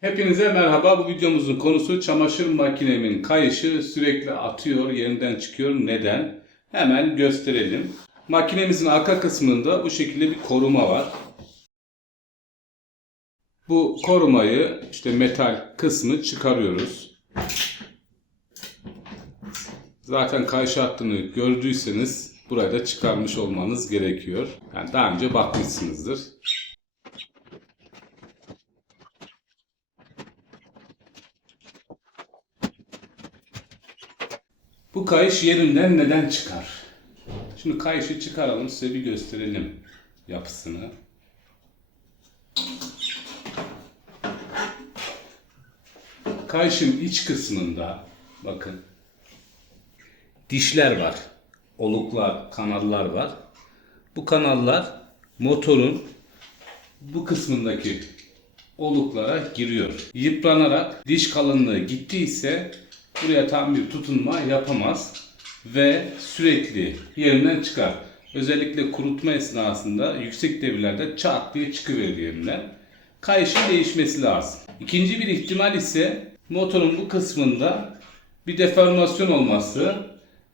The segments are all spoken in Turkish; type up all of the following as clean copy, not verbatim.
Hepinize merhaba. Bu videomuzun konusu çamaşır makinemin kayışı sürekli atıyor, yerinden çıkıyor. Neden? Hemen gösterelim. Makinemizin arka kısmında bu şekilde bir koruma var. Bu korumayı metal kısmı çıkarıyoruz. Zaten kayışı attığını gördüyseniz burayı da çıkarmış olmanız gerekiyor. Yani daha önce bakmışsınızdır. Bu kayış yerinden neden çıkar? Şimdi kayışı çıkaralım, size bir gösterelim yapısını. Kayışın iç kısmında bakın dişler var, oluklar, kanallar var. Bu kanallar motorun bu kısmındaki oluklara giriyor. Yıpranarak diş kalınlığı gittiyse buraya tam bir tutunma yapamaz ve sürekli yerinden çıkar. Özellikle kurutma esnasında yüksek devirlerde çat diye çıkıverir yerinden. Kayışın değişmesi lazım. İkinci bir ihtimal ise motorun bu kısmında bir deformasyon olması.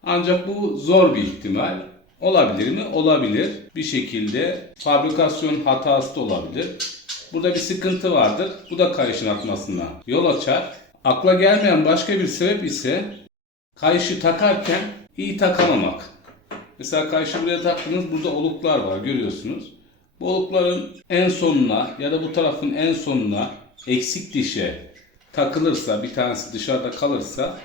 Ancak bu zor bir ihtimal. Olabilir mi? Olabilir. Bir şekilde fabrikasyon hatası da olabilir. Burada bir sıkıntı vardır. Bu da kayışın atmasına yol açar. Akla gelmeyen başka bir sebep ise kayışı takarken iyi takamamak. Mesela kayışı buraya taktınız, burada oluklar var görüyorsunuz. Bu olukların en sonuna ya da bu tarafın en sonuna eksik dişe takılırsa, bir tanesi dışarıda kalırsa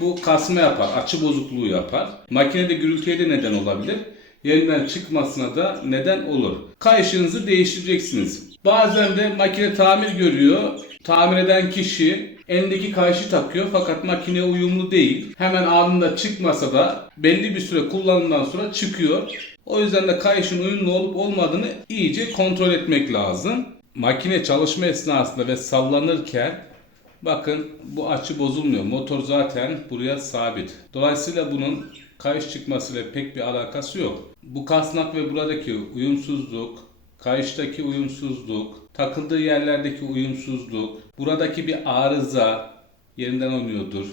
bu kasma yapar, açı bozukluğu yapar. Makinede gürültüye de neden olabilir. Yerinden çıkmasına da neden olur. Kayışınızı değiştireceksiniz. Bazen de makine tamir görüyor. Tamir eden kişi elindeki kayışı takıyor fakat makine uyumlu değil. Hemen anında çıkmasa da belli bir süre kullanımdan sonra çıkıyor. O yüzden de kayışın uyumlu olup olmadığını iyice kontrol etmek lazım. Makine çalışma esnasında ve sallanırken bakın bu açı bozulmuyor. Motor zaten buraya sabit. Dolayısıyla bunun kayış çıkmasıyla pek bir alakası yok. Bu kasnak ve buradaki uyumsuzluk, kayıştaki uyumsuzluk, takıldığı yerlerdeki uyumsuzluk, buradaki bir arıza yerinden oynuyordur.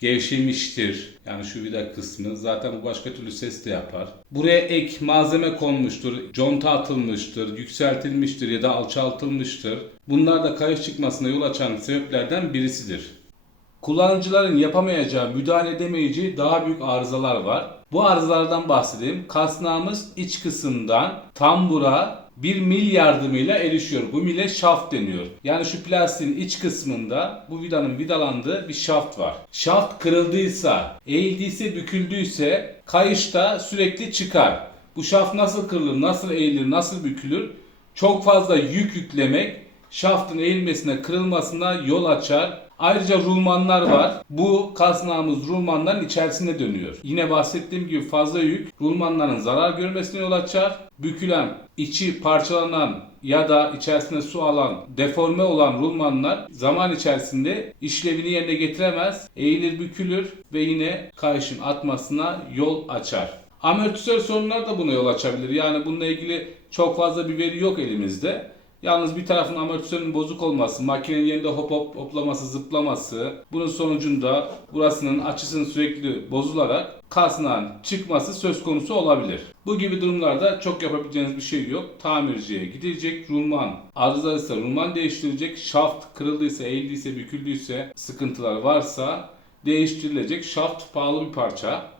Gevşemiştir. Yani şu vida kısmı. Zaten bu başka türlü ses de yapar. Buraya ek malzeme konmuştur. Conta atılmıştır. Yükseltilmiştir ya da alçaltılmıştır. Bunlar da kayış çıkmasına yol açan sebeplerden birisidir. Kullanıcıların yapamayacağı, müdahale edemeyeceği daha büyük arızalar var. Bu arızalardan bahsedeyim. Kasnağımız iç kısımdan tambura bir mil yardımıyla erişiyor. Bu mile şaft deniyor. Yani şu plastiğin iç kısmında bu vidanın vidalandığı bir şaft var. Şaft kırıldıysa, eğildiyse, büküldüyse kayışta sürekli çıkar. Bu şaft nasıl kırılır, nasıl eğilir, nasıl bükülür? Çok fazla yük yüklemek şaftın eğilmesine, kırılmasına yol açar. Ayrıca rulmanlar var. Bu kasnağımız rulmanların içerisine dönüyor. Yine bahsettiğim gibi fazla yük rulmanların zarar görmesine yol açar. Bükülen, içi parçalanan ya da içerisine su alan, deforme olan rulmanlar zaman içerisinde işlevini yerine getiremez. Eğilir, bükülür ve yine kayışın atmasına yol açar. Amortisör sorunları da buna yol açabilir. Yani bununla ilgili çok fazla bir veri yok elimizde. Yalnız bir tarafın amortisörünün bozuk olması, makinenin yerinde hop hop hoplaması, zıplaması, bunun sonucunda burasının açısının sürekli bozularak kasnağın çıkması söz konusu olabilir. Bu gibi durumlarda çok yapabileceğiniz bir şey yok. Tamirciye gidilecek, rulman arızalıysa rulman değiştirilecek, şaft kırıldıysa, eğildiyse, büküldüyse, sıkıntılar varsa değiştirilecek. Şaft pahalı bir parça.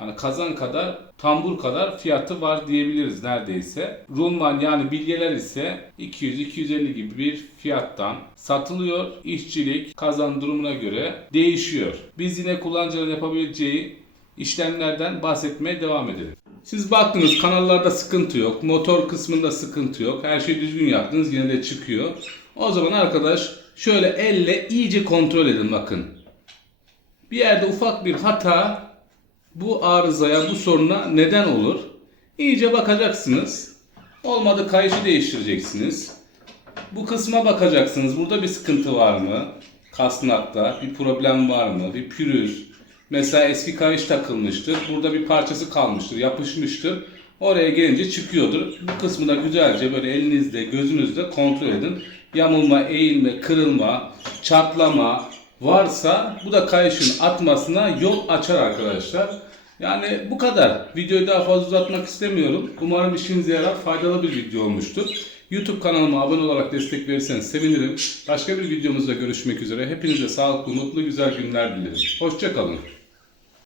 Yani kazan kadar, tambur kadar fiyatı var diyebiliriz neredeyse. Rulman yani bilyeler ise 200-250 gibi bir fiyattan satılıyor. İşçilik kazan durumuna göre değişiyor. Biz yine kullanıcıların yapabileceği işlemlerden bahsetmeye devam edelim. Siz baktınız kanallarda sıkıntı yok, motor kısmında sıkıntı yok. Her şeyi düzgün yaptınız yine de çıkıyor. O zaman arkadaş şöyle elle iyice kontrol edin bakın. Bir yerde ufak bir hata bu arızaya, bu soruna neden olur. İyice bakacaksınız. Olmadı kayışı değiştireceksiniz. Bu kısma bakacaksınız. Burada bir sıkıntı var mı? Kasnakta bir problem var mı? Bir pürüz. Mesela eski kayış takılmıştır. Burada bir parçası kalmıştır, yapışmıştır. Oraya gelince çıkıyordur. Bu kısmı da güzelce böyle elinizle, gözünüzle kontrol edin. yamulma, eğilme, kırılma, çatlama varsa bu da kayışın atmasına yol açar arkadaşlar. Yani bu kadar. Videoyu daha fazla uzatmak istemiyorum. Umarım işinize yarar, faydalı bir video olmuştur. YouTube kanalıma abone olarak destek verirseniz sevinirim. Başka bir videomuzda görüşmek üzere. Hepinize sağlıklı, mutlu, güzel günler dilerim. Hoşça kalın.